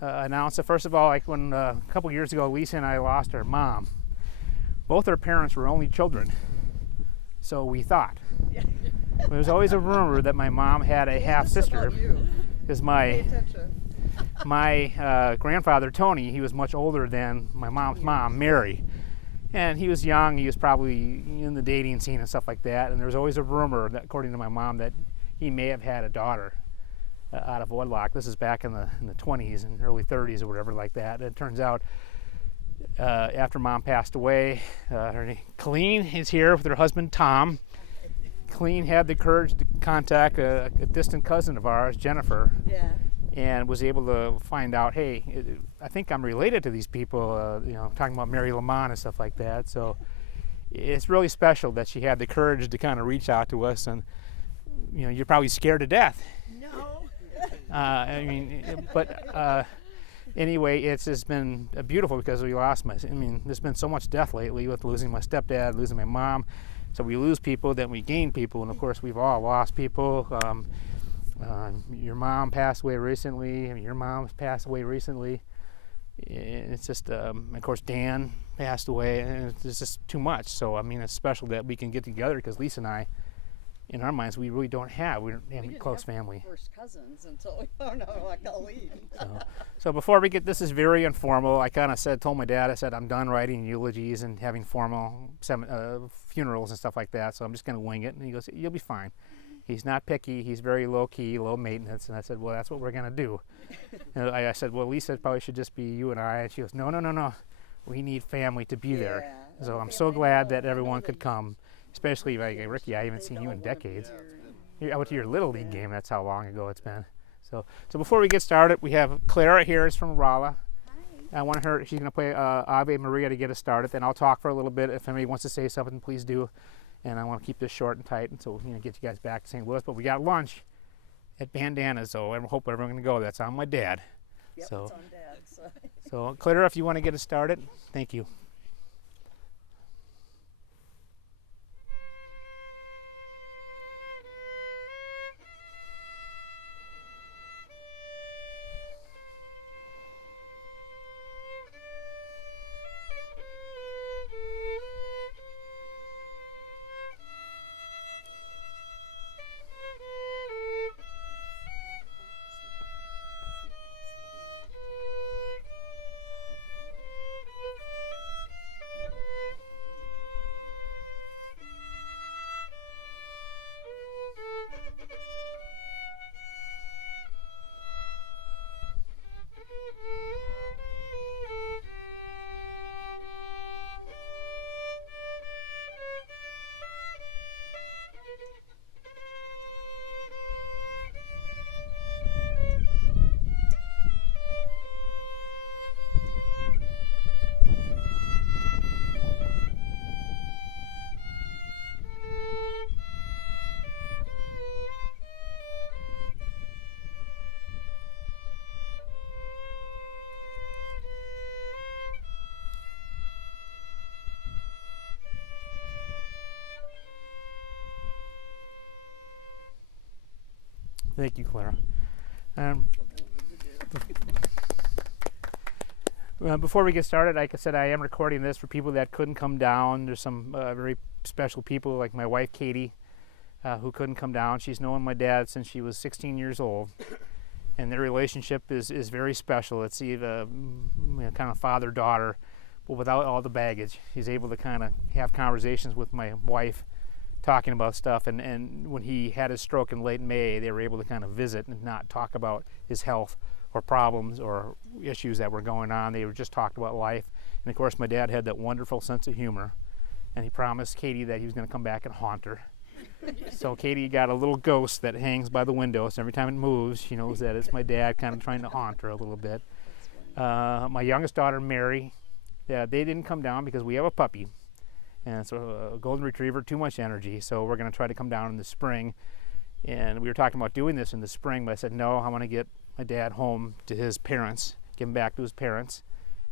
announce it. First of all, like when a couple years ago, Lisa and I lost our mom. Both our parents were only children, so we thought. There was always a rumor that my mom had a half sister, because my grandfather Tony, he was much older than my mom's mom, Mary, and he was young. He was probably in the dating scene and stuff like that. And there was always a rumor that, according to my mom, that he may have had a daughter out of wedlock. This is back in the 20s and early 30s or whatever like that. And it turns out after Mom passed away, Colleen is here with her husband Tom. Colleen had the courage to contact a distant cousin of ours, Jennifer, and was able to find out, hey, I think I'm related to these people, talking about Mary Lamont and stuff like that. So it's really special that she had the courage to kind of reach out to us. And you're probably scared to death. No. Anyway, it's just been beautiful because we lost there's been so much death lately with losing my stepdad, losing my mom. So we lose people, then we gain people, and of course we've all lost people. Your mom passed away recently, your mom's passed away recently. It's just, of course Dan passed away, and it's just too much. So it's special that we can get together, because Lisa and I, in our minds, we really don't have a close family. First cousins until we found out like Colleen. So before we get, this is very informal. I kind of told my dad, I said I'm done writing eulogies and having formal funerals and stuff like that. So I'm just going to wing it. And he goes, "You'll be fine." He's not picky. He's very low key, low maintenance. And I said, "Well, that's what we're going to do." And I said, "Well, Lisa, it probably should just be you and I." And she goes, "No. We need family to be there." So I'm so glad that everyone could come. Especially like Ricky, I haven't seen you in decades. I went to your Little League game. That's how long ago it's been. So before we get started, we have Clara here. Is from Rolla. Hi. I want her. She's going to play Ave Maria to get us started. Then I'll talk for a little bit. If anybody wants to say something, please do. And I want to keep this short and tight, and so get you guys back to St. Louis. But we got lunch at Bandana's, so I hope everyone's going to go. That's on my dad. Yep, so, it's on Dad. So Clara, if you want to get us started, thank you. Thank you, Clara. Before we get started, like I said, I am recording this for people that couldn't come down. There's some very special people, like my wife, Katie, who couldn't come down. She's known my dad since she was 16 years old, and their relationship is very special. It's kind of father-daughter, but without all the baggage. He's able to kind of have conversations with my wife, talking about stuff, and when he had his stroke in late May, they were able to kind of visit and not talk about his health or problems or issues that were going on. They were just talked about life. And of course my dad had that wonderful sense of humor, and he promised Katie that he was going to come back and haunt her. So Katie got a little ghost that hangs by the window, so every time it moves she knows that it's my dad kind of trying to haunt her a little bit. My youngest daughter, Mary, they didn't come down because we have a puppy. And so a golden retriever, too much energy, so we're going to try to come down in the spring. And we were talking about doing this in the spring, but I said, no, I want to get my dad home to his parents, give him back to his parents,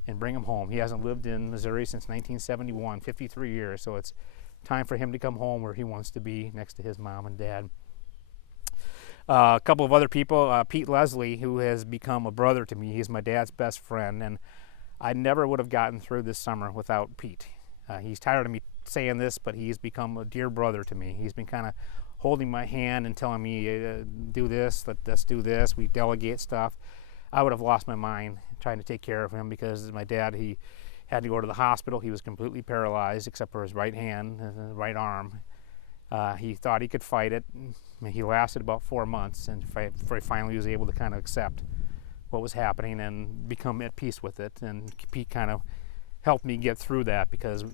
and bring him home. He hasn't lived in Missouri since 1971, 53 years, so it's time for him to come home where he wants to be, next to his mom and dad. A couple of other people, Pete Leslie, who has become a brother to me. He's my dad's best friend, and I never would have gotten through this summer without Pete. He's tired of me saying this, but he's become a dear brother to me. He's been kind of holding my hand and telling me, do this, let's do this. We delegate stuff. I would have lost my mind trying to take care of him because my dad, he had to go to the hospital. He was completely paralyzed except for his right hand and right arm. He thought he could fight it. He lasted about 4 months, and before he finally was able to kind of accept what was happening and become at peace with it. And Pete kind of helped me get through that because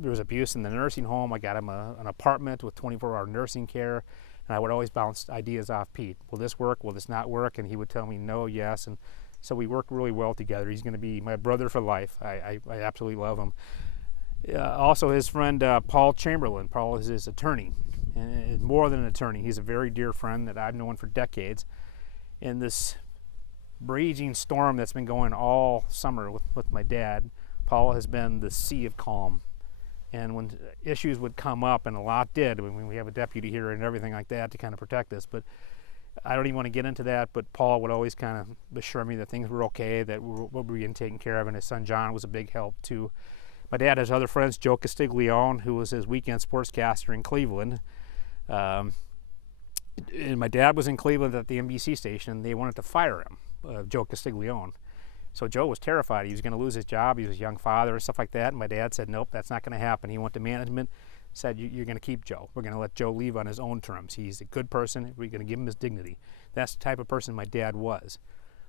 there was abuse in the nursing home. I got him an apartment with 24-hour nursing care, and I would always bounce ideas off Pete. Will this work? Will this not work? And he would tell me no, yes, and so we work really well together. He's going to be my brother for life. I absolutely love him. Also, his friend Paul Chamberlain. Paul is his attorney, and more than an attorney. He's a very dear friend that I've known for decades. In this raging storm that's been going all summer with my dad, Paul has been the sea of calm. And when issues would come up, and a lot did, when we have a deputy here and everything like that to kind of protect us, but I don't even want to get into that, but Paul would always kind of assure me that things were okay, that we were getting taken care of, and his son John was a big help too. My dad has other friends, Joe Castiglione, who was his weekend sportscaster in Cleveland. And my dad was in Cleveland at the NBC station. They wanted to fire him, Joe Castiglione. So Joe was terrified. He was going to lose his job. He was a young father and stuff like that. And my dad said, nope, that's not going to happen. He went to management, said, you're going to keep Joe. We're going to let Joe leave on his own terms. He's a good person. We're going to give him his dignity. That's the type of person my dad was.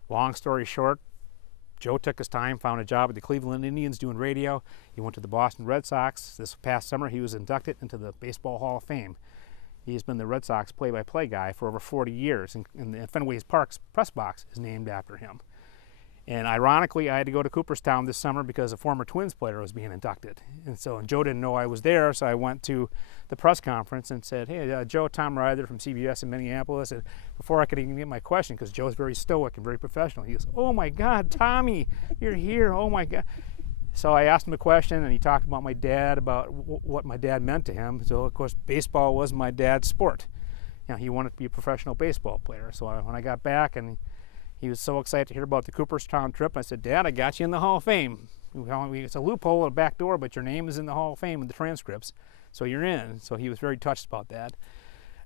Long story short, Joe took his time, found a job at the Cleveland Indians doing radio. He went to the Boston Red Sox. This past summer, he was inducted into the Baseball Hall of Fame. He's been the Red Sox play-by-play guy for over 40 years, and the Fenway Park's press box is named after him. And ironically, I had to go to Cooperstown this summer because a former Twins player was being inducted. And Joe didn't know I was there, so I went to the press conference and said, hey, Joe, Tom Ryder from CBS in Minneapolis. And before I could even get my question, because Joe's very stoic and very professional, he goes, oh my God, Tommy, you're here, oh my God. So I asked him a question, and he talked about my dad, about what my dad meant to him. So, of course, baseball was my dad's sport. You know, he wanted to be a professional baseball player. So when I got back, and he was so excited to hear about the Cooperstown trip, I said, Dad, I got you in the Hall of Fame. It's a loophole at a back door, but your name is in the Hall of Fame in the transcripts, so you're in. So he was very touched about that.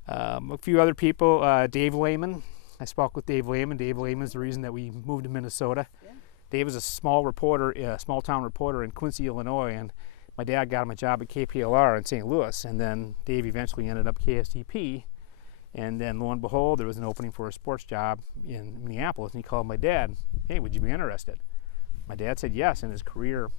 A few other people, Dave Lehman. I spoke with Dave Lehman. Dave Lehman is the reason that we moved to Minnesota. Yeah. Dave is a small town reporter in Quincy, Illinois, and my dad got him a job at KPLR in St. Louis, and then Dave eventually ended up KSTP, and then lo and behold, there was an opening for a sports job in Minneapolis, and he called my dad, hey, would you be interested? My dad said yes, and his career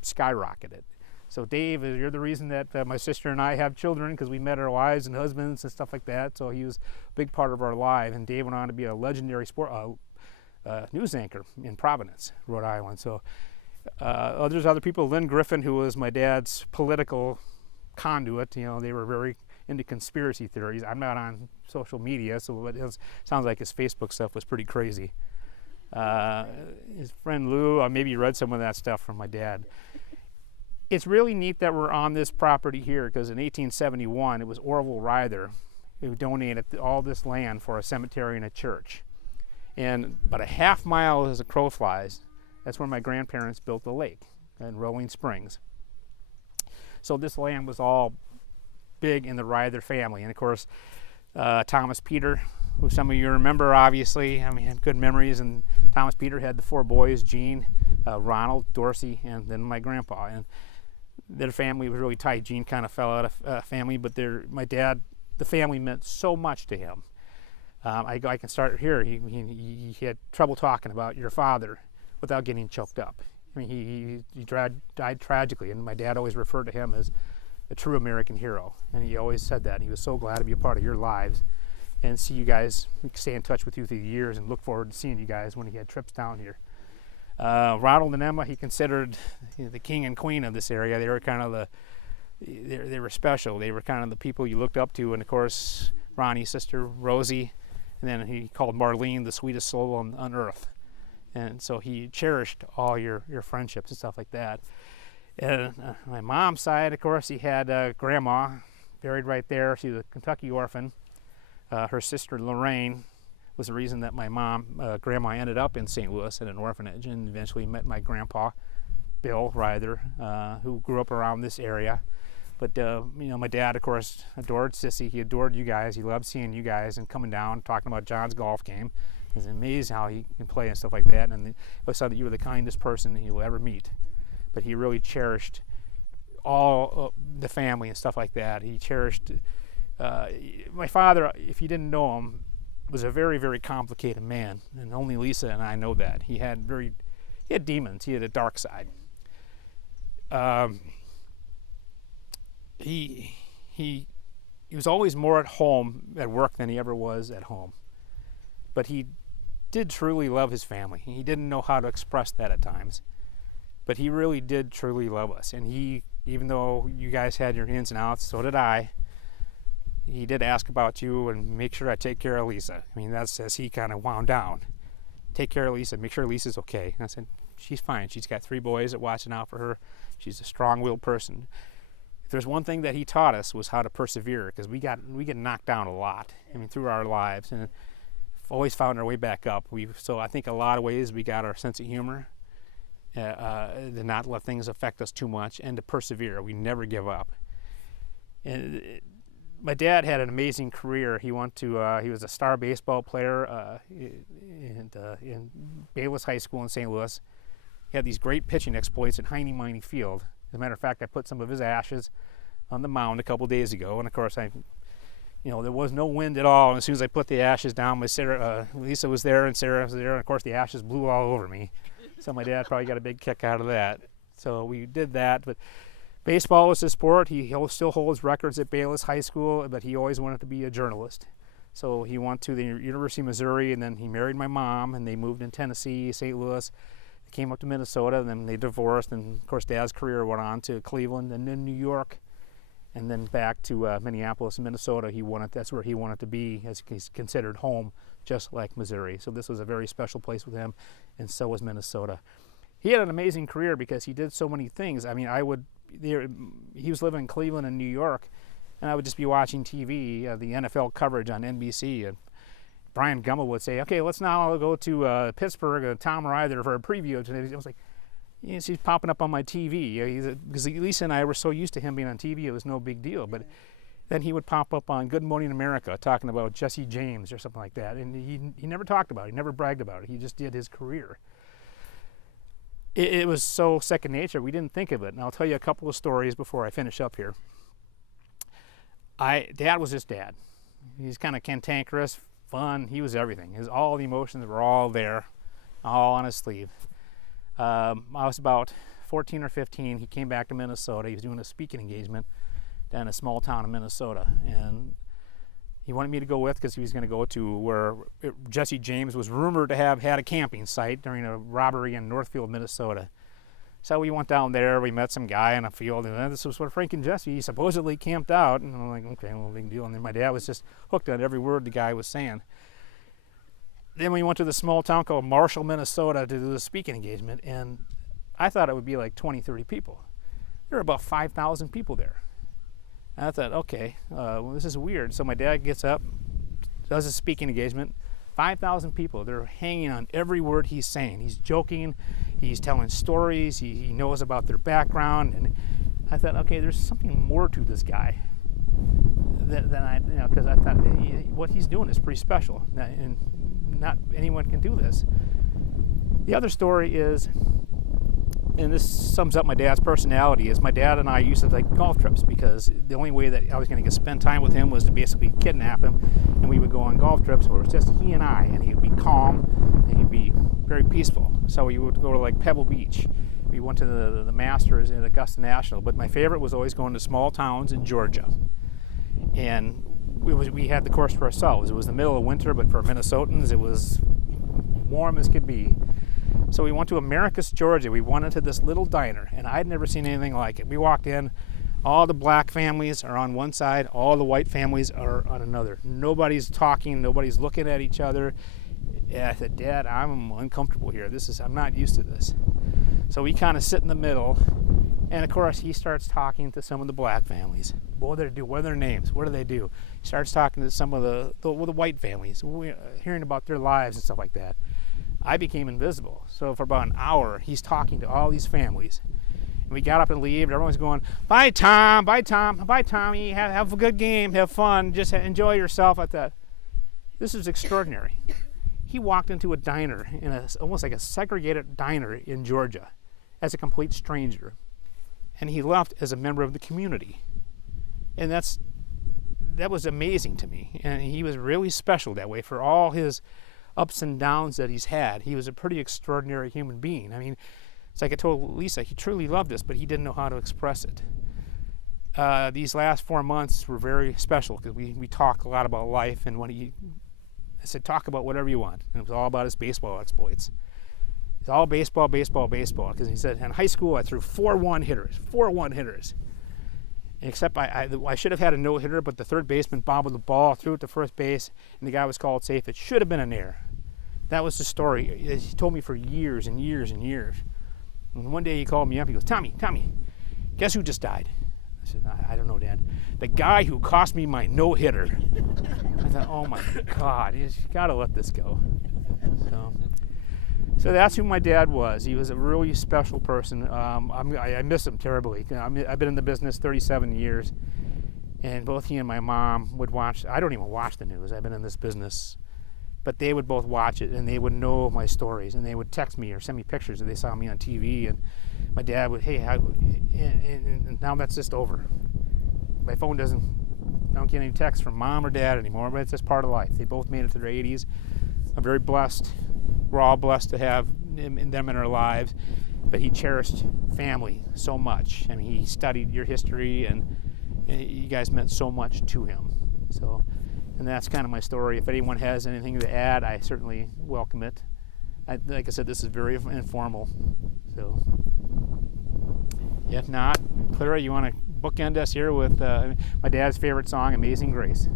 skyrocketed. So Dave, you're the reason that my sister and I have children, because we met our wives and husbands and stuff like that, so he was a big part of our life, and Dave went on to be a legendary news anchor in Providence, Rhode Island. So there's other people, Lynn Griffin, who was my dad's political conduit. You know, they were very into conspiracy theories. I'm not on social media, so it sounds like his Facebook stuff was pretty crazy. His friend Lou, maybe you read some of that stuff from my dad. It's really neat that we're on this property here, because in 1871 it was Orville Ryther who donated all this land for a cemetery and a church. And about a half mile as a crow flies, that's where my grandparents built the lake in Rolling Springs. So this land was all big in the Ryther family. And of course, Thomas Peter, who some of you remember, obviously, I mean, had good memories. And Thomas Peter had the 4 boys, Gene, Ronald, Dorsey, and then my grandpa. And their family was really tight. Gene kind of fell out of family, but my dad, the family meant so much to him. I can start here. He had trouble talking about your father without getting choked up. I mean, he died tragically, and my dad always referred to him as a true American hero, and he always said that. He was so glad to be a part of your lives and see you guys, stay in touch with you through the years, and look forward to seeing you guys when he had trips down here. Ronald and Emma, he considered the king and queen of this area. They were kind of they were special. They were kind of the people you looked up to, and of course, Ronnie's sister, Rosie, and then he called Marlene the sweetest soul on earth. And so he cherished all your friendships and stuff like that. And my mom's side, of course, he had grandma buried right there. She was a Kentucky orphan. Her sister Lorraine was the reason that my grandma ended up in St. Louis in an orphanage, and eventually met my grandpa, Bill Ryther, who grew up around this area. But my dad, of course, adored Sissy. He adored you guys. He loved seeing you guys and coming down, talking about John's golf game. It's amazing how he can play and stuff like that. And I saw that you were the kindest person that you'll ever meet. But he really cherished all the family and stuff like that. He cherished my father. If you didn't know him, was a very, very complicated man, and only Lisa and I know that. He had demons. He had a dark side. He was always more at home at work than he ever was at home. But he did truly love his family. He didn't know how to express that at times. But he really did truly love us. And even though you guys had your ins and outs, so did I. He did ask about you and make sure I take care of Lisa. I mean, that's as he kind of wound down. Take care of Lisa, make sure Lisa's okay. And I said, she's fine. She's got 3 boys that are watching out for her. She's a strong-willed person. If there's one thing that he taught us was how to persevere, because we get knocked down a lot. I mean, through our lives, and always found our way back up. So I think a lot of ways we got our sense of humor, to not let things affect us too much, and to persevere. We never give up. And my dad had an amazing career. He was a star baseball player in Bayless High School in St. Louis. He had these great pitching exploits at Heine Miney Field. As a matter of fact, I put some of his ashes on the mound a couple days ago, and of course there was no wind at all. And as soon as I put the ashes down, Lisa was there and Sarah was there, and of course the ashes blew all over me. So my dad probably got a big kick out of that. So we did that, but baseball was his sport. He still holds records at Bayless High School, but he always wanted to be a journalist. So he went to the University of Missouri, and then he married my mom, and they moved in Tennessee, St. Louis. They came up to Minnesota, and then they divorced, and of course Dad's career went on to Cleveland and then New York, and then back to Minneapolis, Minnesota. That's where he wanted to be, as he's considered home, just like Missouri. So this was a very special place with him, and so was Minnesota. He had an amazing career because he did so many things. I mean, he was living in Cleveland and New York, and I would just be watching TV, the NFL coverage on NBC, and Brian Gumbel would say, okay, let's now go to Pittsburgh, Tom Ryther for a preview today. I was like, he's popping up on my TV. Because Lisa and I were so used to him being on TV, it was no big deal. But then he would pop up on Good Morning America talking about Jesse James or something like that. And he never talked about it. He never bragged about it. He just did his career. It was so second nature, we didn't think of it. And I'll tell you a couple of stories before I finish up here. Dad was just Dad. He's kind of cantankerous, fun. He was everything. All the emotions were all there, all on his sleeve. I was about 14 or 15. He came back to Minnesota. He was doing a speaking engagement down in a small town in Minnesota. And he wanted me to go with because he was going to go to where Jesse James was rumored to have had a camping site during a robbery in Northfield, Minnesota. So we went down there. We met some guy in a field, and this was where Frank and Jesse supposedly camped out. And I'm like, okay, well, big deal. And then my dad was just hooked on every word the guy was saying. Then we went to the small town called Marshall, Minnesota to do the speaking engagement, and I thought it would be like 20, 30 people. There were about 5,000 people there. And I thought, okay, well, this is weird. So my dad gets up, does a speaking engagement. 5,000 people. They're hanging on every word he's saying. He's joking. He's telling stories. He knows about their background. And I thought, okay, there's something more to this guy than I, because I thought what he's doing is pretty special. And not anyone can do this. The other story is, and this sums up my dad's personality, is my dad and I used to take golf trips because the only way that I was going to spend time with him was to basically kidnap him, and we would go on golf trips where it was just he and I, and he would be calm and he'd be very peaceful. So we would go to like Pebble Beach. We went to the Masters in Augusta National, but my favorite was always going to small towns in Georgia. And we had the course for ourselves. It was the middle of winter, but for Minnesotans it was warm as could be. So we went to Americus, Georgia. We went into this little diner, and I'd never seen anything like it. We walked in, all the black families are on one side, all the white families are on another. Nobody's talking, nobody's looking at each other. And I said, Dad, I'm uncomfortable here. I'm not used to this. So we kind of sit in the middle, and of course he starts talking to some of the black families. What do they do? What are their names? What do they do? He starts talking to some of the white families, hearing about their lives and stuff like that. I became invisible. So for about an hour, he's talking to all these families. And we got up and leave. Everyone's going, bye, Tom. Bye, Tom. Bye, Tommy. Have a good game. Have fun. Just enjoy yourself. I thought, this is extraordinary. He walked into a diner, almost like a segregated diner in Georgia, as a complete stranger. And he left as a member of the community. And that was amazing to me. And he was really special that way for all his ups and downs that he's had. He was a pretty extraordinary human being. I mean, it's like I told Lisa, he truly loved us, but he didn't know how to express it. These last 4 months were very special because we talk a lot about life, and I said, talk about whatever you want. And it was all about his baseball exploits. It's all baseball, baseball, baseball. Because he said, in high school, I threw 4 1-hitters. Except I should have had a no-hitter, but the third baseman bobbled the ball, threw it to first base, and the guy was called safe. It should have been an error. That was the story. He told me for years and years and years. And one day he called me up. He goes, Tommy, guess who just died? I said, I don't know, Dad. The guy who cost me my no-hitter. I thought, oh my God, you got to let this go. So that's who my dad was. He was a really special person. I miss him terribly. I've been in the business 37 years, and both he and my mom would watch. I don't even watch the news. I've been in this business. But they would both watch it, and they would know my stories, and they would text me or send me pictures if they saw me on TV. And my dad would, hey, and now that's just over. My phone I don't get any texts from mom or dad anymore, but it's just part of life. They both made it to their 80s. I'm very blessed. We're all blessed to have them in our lives. But he cherished family so much. I mean, he studied your history, and you guys meant so much to him. And that's kind of my story. If anyone has anything to add, I certainly welcome it. Like I said, this is very informal. So, if not, Clara, you want to bookend us here with my dad's favorite song, Amazing Grace?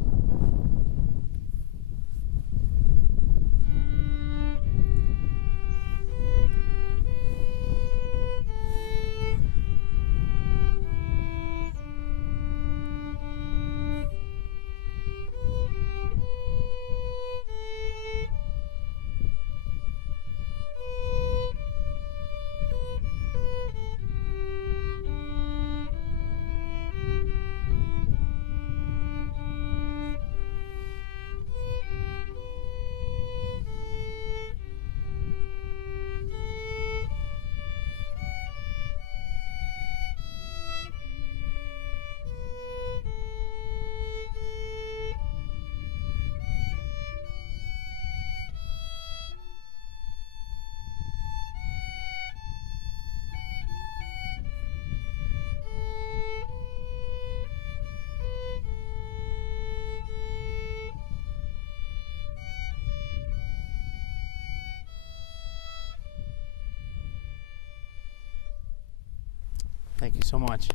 Thank you so much.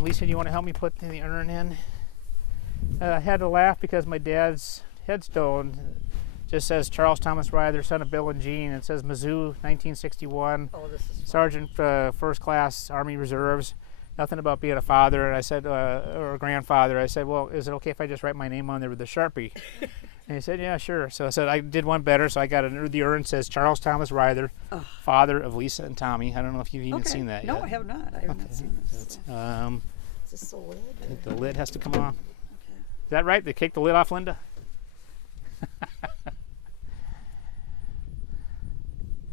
Lisa, do you want to help me put the urn in? I had to laugh because my dad's headstone just says Charles Thomas Ryther, son of Bill and Jean. It says Mizzou, 1961, Sergeant First Class Army Reserves. Nothing about being a father. And I said, or a grandfather. I said, well, is it okay if I just write my name on there with a Sharpie? And he said, yeah, sure. So I said, I did one better. So I got the urn says Charles Thomas Ryther, father of Lisa and Tommy. I don't know if you've even seen that yet. No, I have not. I have not seen this. Is this the lid? I think the lid has to come off. Okay. Is that right? They kicked the lid off, Linda?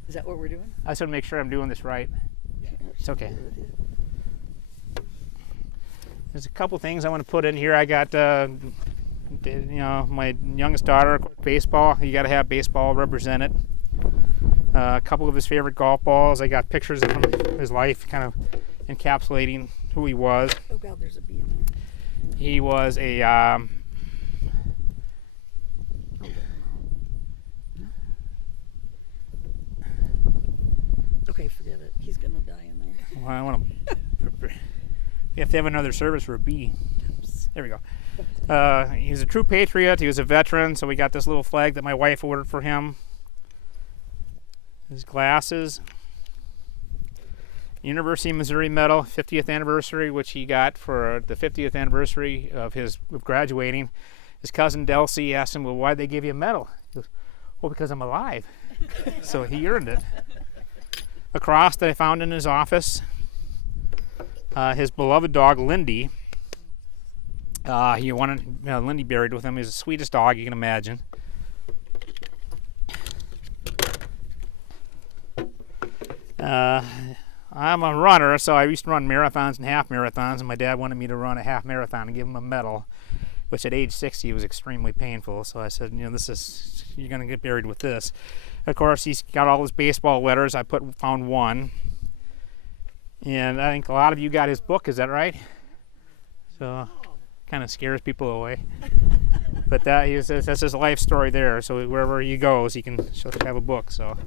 Is that what we're doing? I just want to make sure I'm doing this right. It's okay. There's a couple things I want to put in here. I got, my youngest daughter, baseball. You got to have baseball represented. A couple of his favorite golf balls. I got pictures of his life, kind of encapsulating who he was. Oh God, there's a bee in there. He was a okay, forget it. He's gonna die in there. well, I want to. We have to have another service for a bee. There we go. He was a true patriot. He was a veteran, so we got this little flag that my wife ordered for him. His glasses. University of Missouri medal, 50th anniversary, which he got for the 50th anniversary of graduating. His cousin Delcy asked him, well, why'd they give you a medal? He goes, well, because I'm alive. So he earned it. A cross that I found in his office. His beloved dog, Lindy. He wanted Lindy buried with him. He's the sweetest dog you can imagine. I'm a runner, so I used to run marathons and half marathons, and my dad wanted me to run a half marathon and give him a medal, which at age 60 was extremely painful. So I said, you're going to get buried with this. Of course, he's got all his baseball letters. I found one. And I think a lot of you got his book, is that right? So kind of scares people away. But that's his life story there. So wherever he goes, he can have a book. So